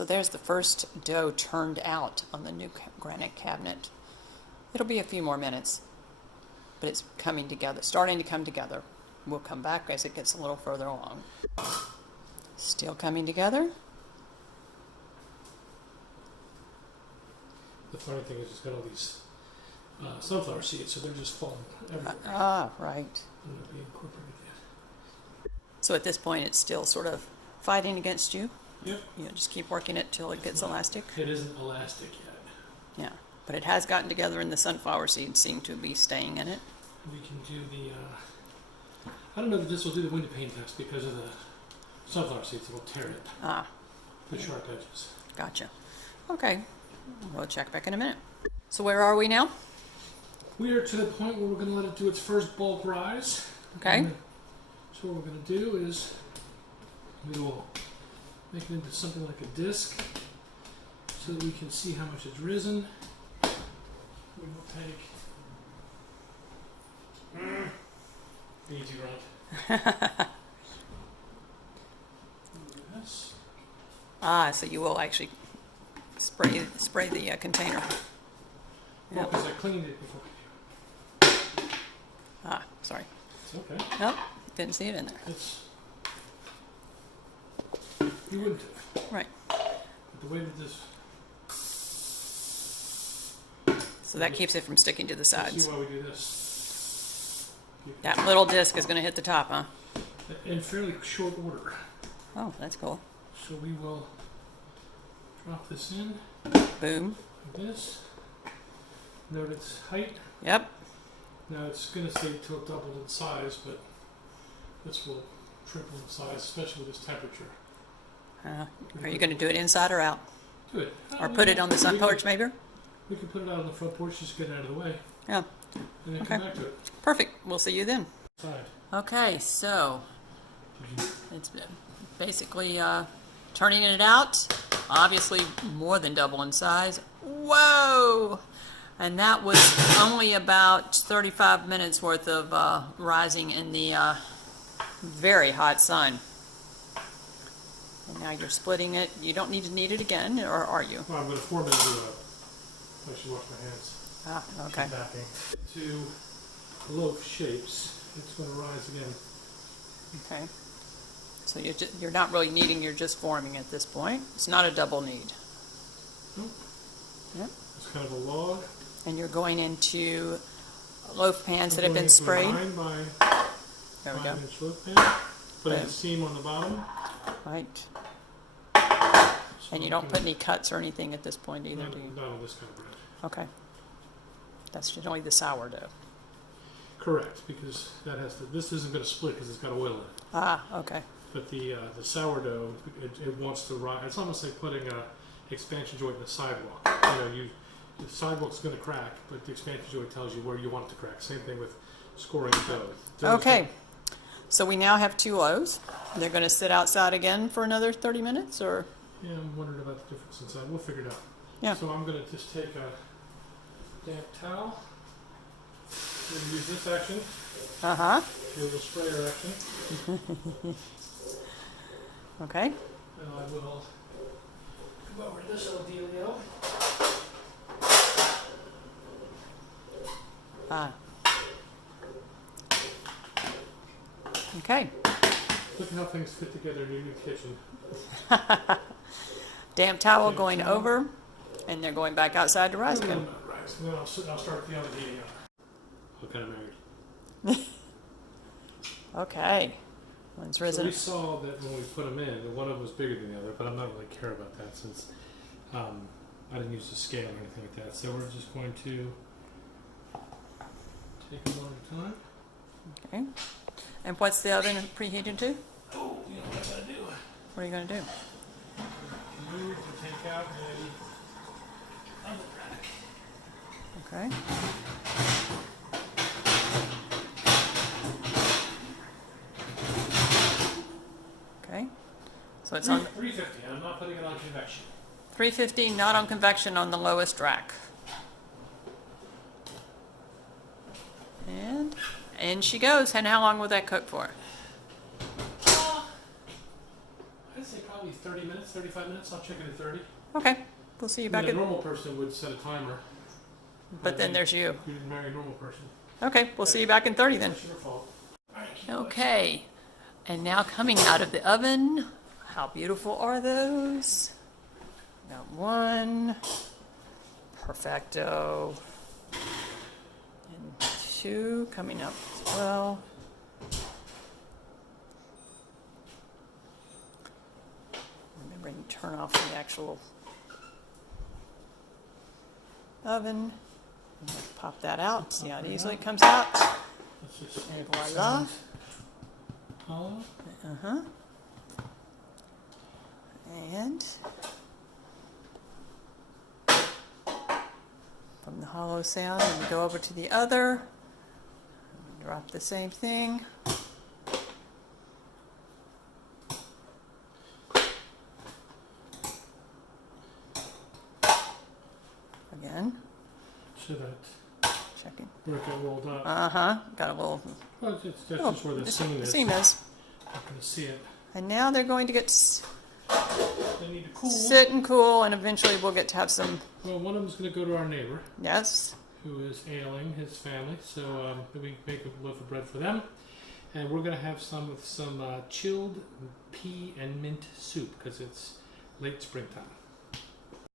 So there's the first dough turned out on the new granite cabinet. It'll be a few more minutes, but it's coming together, starting to come together. We'll come back as it gets a little further along. Still coming together. The funny thing is it's got all these sunflower seeds, so they're just falling everywhere. Right. And they'll be incorporated yet. So at this point, it's still sort of fighting against you. Yep. You know, just keep working it till it gets elastic. It isn't elastic yet. Yeah, but it has gotten together, and the sunflower seeds seem to be staying in it. We can do the, I don't know that this will do the window pane test because of the sunflower seeds. It will tear it. The sharp edges. Gotcha. Okay, we'll check back in a minute. So where are we now? We are to the point where we're going to let it do its first bulk rise. Okay. So what we're going to do is we will make it into something like a disc so that we can see how much it's risen. We will take easy run. This. So you will actually spray the container. Well, Yep. because I cleaned it before. Sorry. It's okay. Nope, didn't see it in there. It's you wouldn't have. Right. But the way that this So that keeps it from sticking to the see sides. why we do this. That little disc is going to hit the top, huh? In fairly short order. Oh, that's cool. So we will drop this in Boom. like this. Note its height. Yep. Now it's going to stay till it doubled in size, but this will triple in size, especially with this temperature. Are you going to do it inside or out? Do it. Or put it on the sun porch, maybe? We can put it out on the front porch, just get it out of the way, Yeah. and then Okay. come back to it. Perfect. We'll see you then. Side. Okay, so Did you- it's basically turning it out. Obviously more than double in size. Whoa! And that was only about 35 minutes worth of rising in the very hot sun. And now you're splitting it. You don't need to knead it again, or are you? Well, I'm going to form it into I should wash my hands. Okay. Backing. To loaf shapes. It's going to rise again. Okay. So you're not really kneading, you're just forming at this point. It's not a double knead. Nope. Yep. It's kind of a log. And you're going into loaf pans that have been Going sprayed. into a 9 by There we 5 go. inch loaf pan. Putting Boom. a seam on the bottom. Right. So And you don't put any cuts or anything at this point either, not, do you? not on this kind of bread. Okay. That's generally the sourdough. Correct, because that has to. This isn't going to split because it's got oil in it. Okay. But the sourdough, it wants to rise. It's almost like putting a expansion joint in a sidewalk. The sidewalk's going to crack, but the expansion joint tells you where you want it to crack. Same thing with scoring dough. Okay. So we now have 2 loaves. They're going to sit outside again for another 30 minutes, or? Yeah, I'm wondering about the difference inside. We'll figure it out. Yeah. So I'm going to just take a damp towel. I'm going to use this action. Do a little sprayer action. Okay. And I will come over to this little dealio. Okay. Look at how things fit together in your new kitchen. Damp towel Damp going towel. over, and they're going back outside to rise And again. then I'll start the other dealio. What kind of married? Okay. One's So risen. we saw that when we put them in, that one of them was bigger than the other, but I'm not really care about that since I didn't use the scale or anything like that. So we're just going to take them one at a time. Okay. And what's the oven preheated to? Oh, you know what I gotta do? What are you going to do? Move to take out a oven rack. Okay. Okay. So it's on 350. I'm not putting it on convection. 350, not on convection on the lowest rack. And in she goes. And how long will that cook for? I I'd say probably 30 minutes, 35 minutes. I'll check it at 30. Okay, we'll see you I back mean, at. a normal person would set a timer. But then there's you. You didn't marry a normal person. Okay, we'll see you back in 30 then. That's your fault. All right, keep Okay, and now coming out of the oven, how beautiful are those? Got one, perfecto, and two coming up as well. Remembering to turn off the actual oven. And pop that out, see how easily it comes out. Let's just And voila. hollow. Uh-huh. And from the hollow sound, and we go over to the other. Drop the same thing. Again, Should checking. where it got rolled up. Uh-huh, got a little, Well, that's just where the seam is. seam is. Not going to see it. And now they're going to get They need to cool. sit and cool, and eventually we'll get to have some, Well, one of them's going to go to our neighbor yes. who is ailing, his family. So we make a loaf of bread for them. And we're going to have some with some chilled pea and mint soup because it's late springtime.